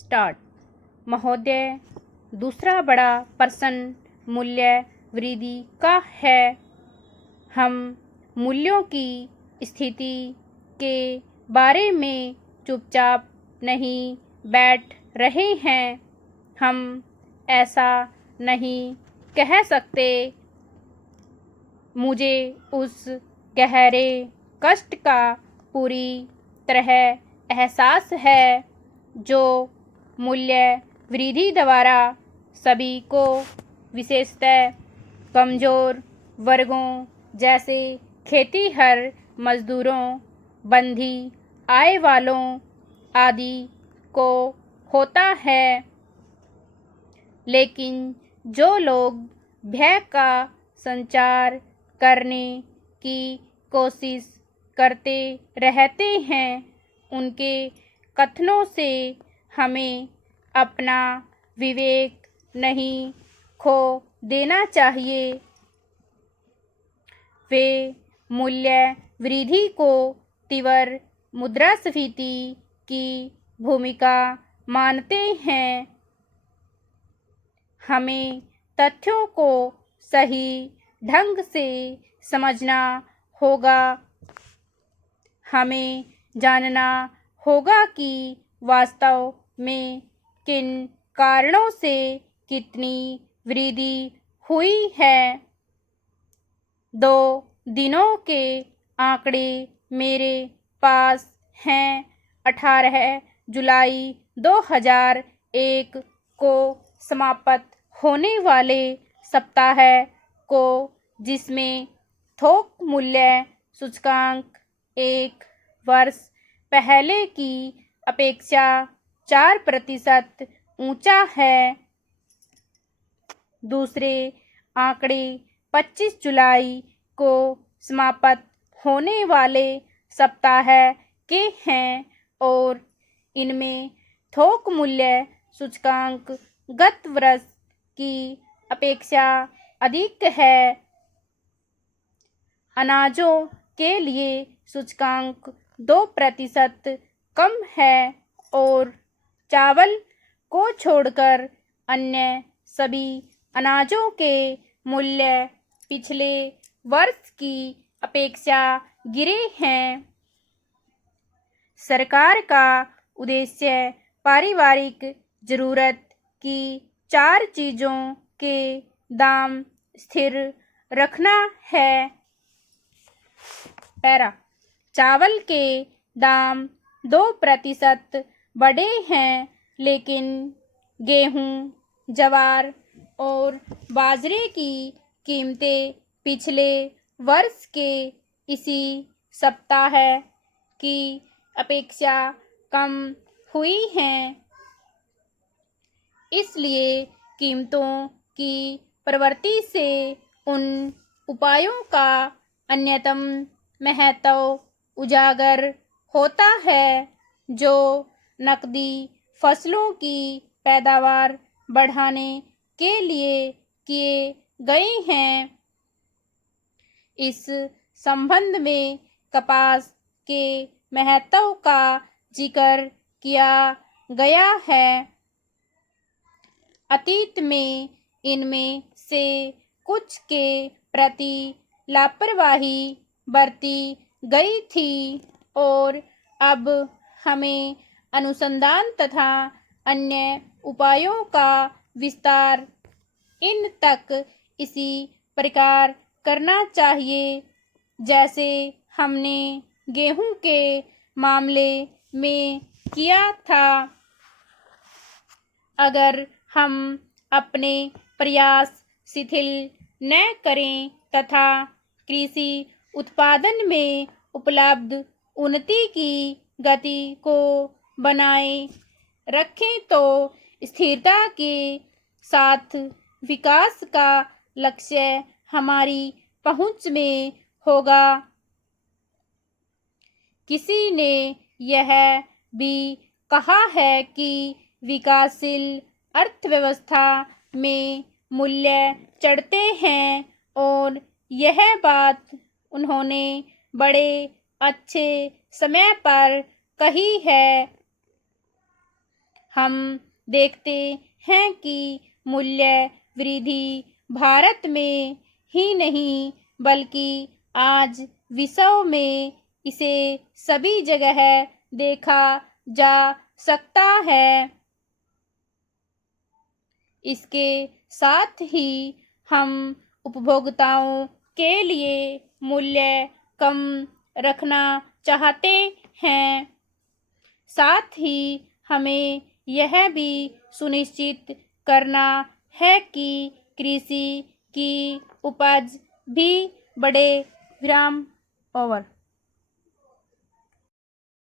Start. महोदय, दूसरा बड़ा प्रश्न मूल्य वृद्धि का है। हम मूल्यों की स्थिति के बारे में चुपचाप नहीं बैठ रहे हैं। हम ऐसा नहीं कह सकते। मुझे उस गहरे कष्ट का पूरी तरह एहसास है जो मूल्य वृद्धि द्वारा सभी को, विशेषतः कमज़ोर वर्गों जैसे खेतीहर मजदूरों, बंधी आय वालों आदि को होता है। लेकिन जो लोग भय का संचार करने की कोशिश करते रहते हैं, उनके कथनों से हमें अपना विवेक नहीं खो देना चाहिए। वे मूल्य वृद्धि को तीव्र मुद्रास्फीति की भूमिका मानते हैं। हमें तथ्यों को सही ढंग से समझना होगा। हमें जानना होगा कि वास्तव में किन कारणों से कितनी वृद्धि हुई है। 2 दिनों के आंकड़े मेरे पास हैं। 18 जुलाई 2001 को समाप्त होने वाले सप्ताह को, जिसमें थोक मूल्य सूचकांक 1 वर्ष पहले की अपेक्षा 4% ऊंचा है। दूसरे आंकड़े 25 जुलाई को समाप्त होने वाले सप्ताह के हैं और इनमें थोक मूल्य सूचकांक गत वर्ष की अपेक्षा अधिक है। अनाजों के लिए सूचकांक 2% कम है और चावल को छोड़कर अन्य सभी अनाजों के मूल्य पिछले वर्ष की अपेक्षा गिरे हैं। सरकार का उद्देश्य पारिवारिक जरूरत की 4 चीज़ों के दाम स्थिर रखना है। पैरा। चावल के दाम 2% बढ़े हैं, लेकिन गेहूं, ज्वार और बाजरे की कीमतें पिछले वर्ष के इसी सप्ताह की अपेक्षा कम हुई हैं। इसलिए कीमतों की प्रवृत्ति से उन उपायों का अन्यतम महत्व उजागर होता है जो नकदी फसलों की पैदावार बढ़ाने के लिए किए गए हैं। इस संबंध में कपास के महत्व का जिक्र किया गया है। अतीत में इनमें से कुछ के प्रति लापरवाही बरती गई थी और अब हमें अनुसंधान तथा अन्य उपायों का विस्तार इन तक इसी प्रकार करना चाहिए जैसे हमने गेहूं के मामले में किया था। अगर हम अपने प्रयास शिथिल न करें तथा कृषि उत्पादन में उपलब्ध उन्नति की गति को बनाए रखें तो स्थिरता के साथ विकास का लक्ष्य हमारी पहुंच में होगा। किसी ने यह भी कहा है कि विकासशील अर्थव्यवस्था में मूल्य चढ़ते हैं और यह बात उन्होंने बड़े अच्छे समय पर कही है। हम देखते हैं कि मूल्य वृद्धि भारत में ही नहीं बल्कि आज विश्व में इसे सभी जगह देखा जा सकता है। इसके साथ ही हम उपभोक्ताओं के लिए मूल्य कम रखना चाहते हैं। साथ ही हमें यह भी सुनिश्चित करना है कि कृषि की उपज भी बढ़े। विराम ओवर।